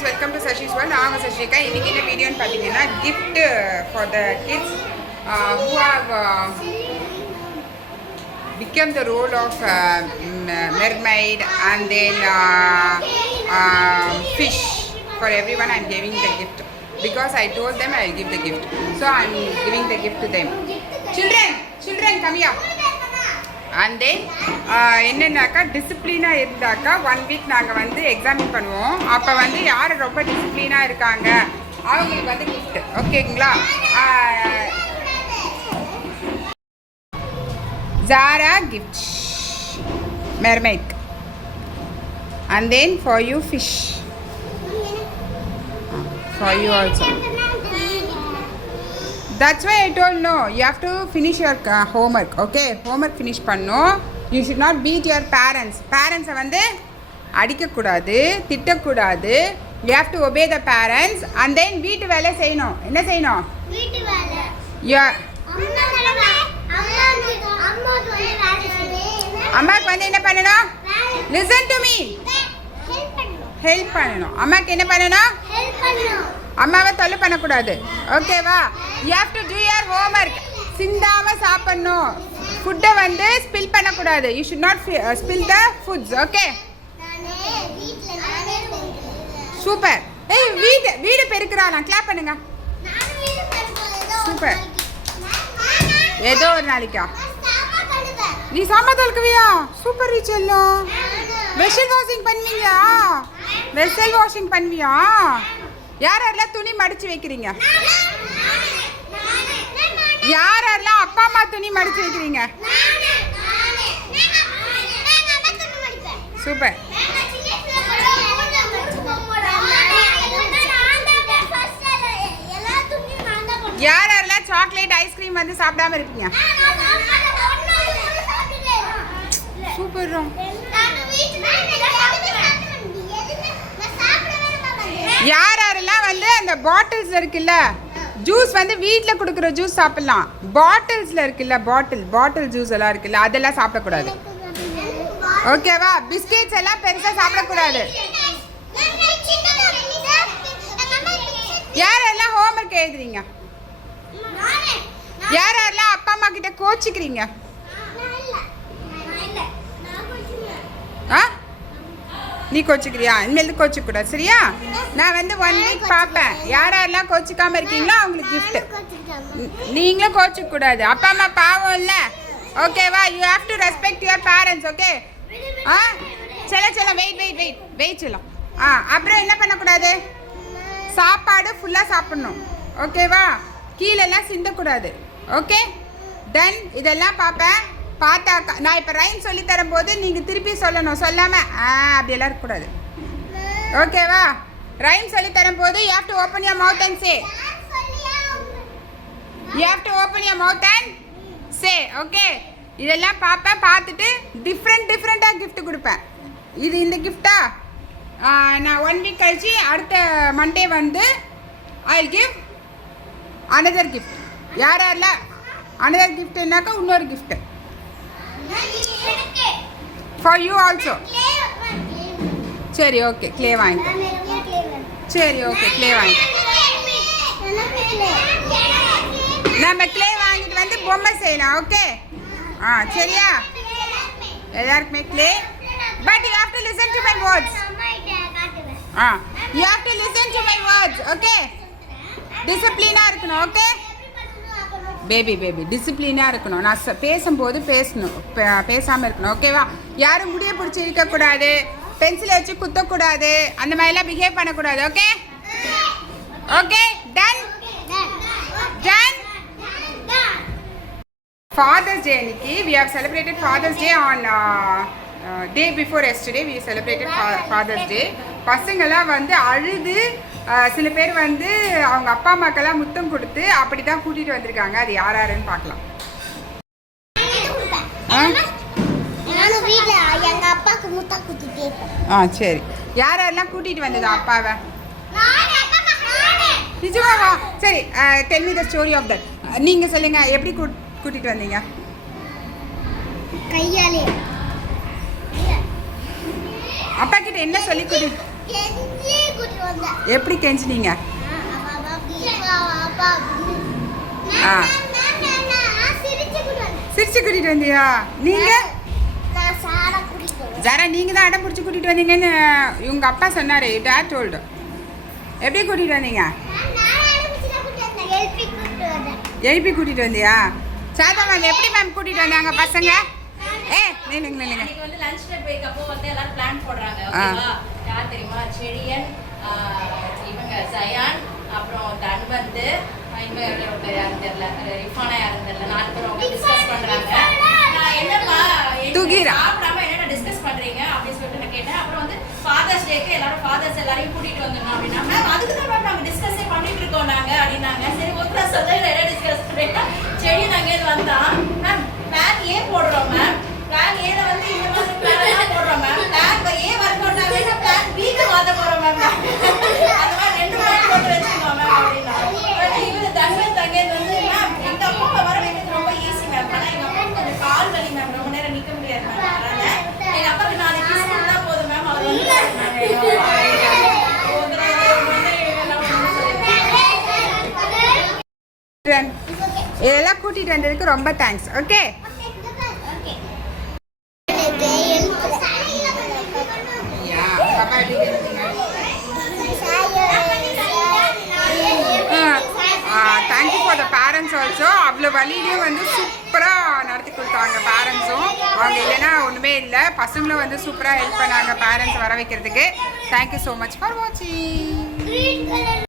friends, welcome to Sashi's World. I am Sashika. இன்னைக்கு என்ன வீடியோன்னு பார்த்தீங்கன்னா gift for the kids who have become the role of mermaid and then fish. For everyone I am giving the gift because I told them I will give the gift. So I am giving the gift to them. Children come here. And then என்னென்னாக்கா டிசிப்ளினாக இருந்தாக்கா 1 week நாங்கள் வந்து examine பண்ணுவோம். அப்போ வந்து யார் ரொம்ப டிசிப்ளினாக இருக்காங்க அவங்களுக்கு வந்து கிஃப்ட். ஓகேங்களா? Zara gift mermaid and then for you fish for you also. That's why I told no. You have to finish your homework. Okay? Homework finish பண்ணோ. You should not beat your parents. Parents வந்து அடிக்கக்கூடாது, திட்டக்கூடாது. You have to obey the parents and then வீட்டு வேலை செய்யணும். என்ன செய்யணும்? வீட்டு வேலை. அம்மாக்கு வந்து என்ன பண்ணணும்? Listen to me. ஹெல்ப் பண்ணணும். அம்மாக்கு என்ன பண்ணணும்? ஹெல்ப் பண்ணணும். அம்மாவை தொல்லை பண்ணக்கூடாது. ஓகேவா? You have to two your homework. சிந்தாமல் சாப்பிடணும். ஃபுட்டை வந்து ஸ்பில் பண்ணக்கூடாது. You should not spill the foods. Okay? Super. ஏய் வீடு பெருக்கிறாளாம். கிளாப் பண்ணுங்க. சூப்பர். ஏதோ ஒரு நாளைக்கா நீ சாமா தொலைக்குவியா? சூப்பர் ரீச்செல்லாம். வெஷல் வாஷிங் பண்ணுவீங்களா? வெஷல் வாஷிங் பண்ணுவியா? யாரெல்லாம் துணி மடிச்சு வைக்கிறீங்க? யாரெல்லாம் அப்பா அம்மா துணி மடிச்சு வைக்கிறீங்க? சூப்பர். யாரெல்லாம் சாக்லேட் ஐஸ்கிரீம் வந்து சாப்பிடாம இருப்பீங்க? சூப்பர். யாரெல்லாம் வந்து அந்த பாட்டில்ஸ்ல இருக்குல்ல ஜூஸ் வந்து வீட்டில் கொடுக்குற ஜூஸ் சாப்பிடலாம். பாட்டில்ஸ்ல இருக்குல்ல பாட்டில் ஜூஸ் எல்லாம் இருக்குல்ல அதெல்லாம் சாப்பிடக்கூடாது. ஓகேவா? பிஸ்கெட்ஸ் எல்லாம் பெருசாக சாப்பிடக்கூடாது. யாரெல்லாம் ஹோம்ஒர்க் எழுதுறீங்க? யாரெல்லாம் அப்பா அம்மா கிட்ட கோச்சிக்கிறீங்க? நீ கோச்சிக்கிறியா? இனிமேல் கோச்சிக்கூடாது. சரியா? நான் வந்து 1 வீக் பார்ப்பேன். யாரெல்லாம் கோச்சிக்காமல் இருக்கீங்களோ அவங்களுக்கு கிஃப்ட். நீங்களும் கோச்சிக்கூடாது. அப்பா அம்மா பாவம் இல்லை. ஓகேவா? You have to respect your parents. Okay? செல்லம் வெயிட் செல்லம். அப்புறம் என்ன பண்ணக்கூடாது? சாப்பாடு ஃபுல்லாக சாப்பிட்ணும். ஓகேவா? கீழெல்லாம் சிந்தக்கூடாது. ஓகே? டன். இதெல்லாம் பார்ப்பேன். பார்த்தாக்கா நான் இப்போ ரைம் சொல்லி தரும்போது நீங்கள் திருப்பி சொல்லணும். சொல்லாமல் அப்படியெல்லாம் இருக்கக்கூடாது. ஓகேவா? ரைம் சொல்லி தரும்போது you have to open your mouth and say. You have to open your mouth and say. Okay? இதெல்லாம் பார்ப்பேன். பார்த்துட்டு டிஃப்ரெண்ட்டாக கிஃப்ட் கொடுப்பேன். இது இந்த கிஃப்டா நான் 1 வீக் கழிச்சு அடுத்த மண்டே வந்து I will give another gift. யாரெல்லாம் அனதர் கிஃப்ட்னாக்கா இன்னொரு கிஃப்ட் for you also. சரி ஓகே. க்ளே வாங்கிக்க. சரி ஓகே. க்ளே வாங்கிக்க. நம்ம க்ளே வாங்கிட்டு வந்து பொம்மை செய்யலாம். ஓகே? சரியா? எல்லாருக்குமே clay. But you have to listen to my words. You have to listen to my words. Okay? டிசிப்ளினாக இருக்கணும். ஓகே? பேபி டிசிப்ளினாக இருக்கணும். நான் பேசும்போது பேசாமல் இருக்கணும். ஓகேவா? யாரும் முடிய பிடிச்சி இருக்கக்கூடாது. பென்சிலை வச்சு குத்தக்கூடாது. அந்த மாதிரிலாம் பிஹேவ் பண்ணக்கூடாது. ஓகே? ஓகே? டன். ஃபாதர்ஸ் டே அன்னைக்கு we have celebrated Father's Day on day before yesterday. we celebrated Father's Day. பசங்கள்லாம் வந்து அழுது சில பேர் வந்து அவங்க அப்பா அம்மாக்கெல்லாம் முத்தம் கொடுத்து அப்படி தான் கூட்டிகிட்டு வந்திருக்காங்க. அது யாருன்னு பார்க்கலாம். சரி. யாரெல்லாம் கூட்டிகிட்டு வந்தது அப்பாவை? நிஜமாவா? சரி. tell me the story of that. நீங்கள் சொல்லுங்கள். எப்படி கூட்டிகிட்டு வந்தீங்க? கையாலே. அப்பா கிட்ட என்ன சொல்லி எப்படி கெஞ்சினீங்க? ஆ சிரிச்சு கூட்டிட்டு வந்தியா? நீங்க ஜரா நீங்க தான் அடம் பிடிச்சி கூட்டிட்டு வந்தீங்கன்னு இவங்க அப்பா சொன்னாரு. Date told. எப்படி கூட்டிட்டு வந்தீங்க? எழுப்பி கூட்டிட்டு வந்தியா? சாதா மேம் எப்படி மேம் கூட்டிட்டு வந்தாங்க பசங்க? நில்லுங்க. இன்னைக்கு வந்து லஞ்ச் பிரேக் அப்போ வந்து எல்லாரும் பிளான் போடுறாங்க. ஓகேவா? யார் தெரியுமா? செடியன், இவங்க ஜயான், அப்புறம் தன்வந்த், இவங்க யாரும் தெரியல, ரிஃபானா யாரும் தெரியல, 4 பேர் அவங்க டிஸ்கஸ் பண்றாங்க. நான் என்னப்பா சாப்பிடாம என்னென்ன டிஸ்கஸ் பண்றீங்க அப்படின்னு சொல்லிட்டு நான் கேட்டேன். அப்புறம் வந்து ஃபாதர்ஸ் டேக்கு எல்லாரும் ஃபாதர்ஸ் எல்லாரையும் கூட்டிட்டு வந்துடணும் அப்படின்னா, மேம் அதுக்கு தான் மேம் நாங்கள் டிஸ்கஸே பண்ணிட்டு இருக்கோம் நாங்க அப்படின்னாங்க. சரி ஒருத்தர சொல்ல என்ன டிஸ்கஸ் பண்ணிட்டா செடி நாங்கள் இது வந்தான் மேம் பிளான் ஏன் போடுறோம் மேம், பிளான் ஏல வந்து இந்த மாதிரி பிளான் எல்லாம் போடுறோம் ma'am, plan A work out ஆகலைன்னா பிளான் பிக்கு மாற்ற போறோம் மேம். அந்த மாதிரி 2 பிளான் போட்டு வச்சுக்கோங்க மேம் அப்படின்னா. இவரு தங்கை வந்து மேம் எங்க அம்மா வர வைக்கிறது ரொம்ப ஈஸி மேம், ஆனால் எங்க அம்மா கொஞ்சம் கால் வலி மேம், ரொம்ப நேரம் நிற்க முடியாது மேம். அதனால எங்க அப்பாவுக்கு 4 கிஸ் பண்ணா போதும் மேம், அவர் வந்து இதெல்லாம் கூட்டிட்டு வந்ததுக்கு ரொம்ப thanks. Okay thank you for the parents also. அவ்வளோ வழியிலையும் வந்து சூப்பராக நடத்தி கொடுத்தாங்க பேரண்ட்ஸும். அவங்க இல்லைன்னா ஒன்றுமே இல்லை. பசங்களும் வந்து சூப்பராக ஹெல்ப் பண்ணாங்க பேரண்ட்ஸ் வர வைக்கிறதுக்கு. தேங்க்யூ ஸோ மச் ஃபார் வாட்சிங்.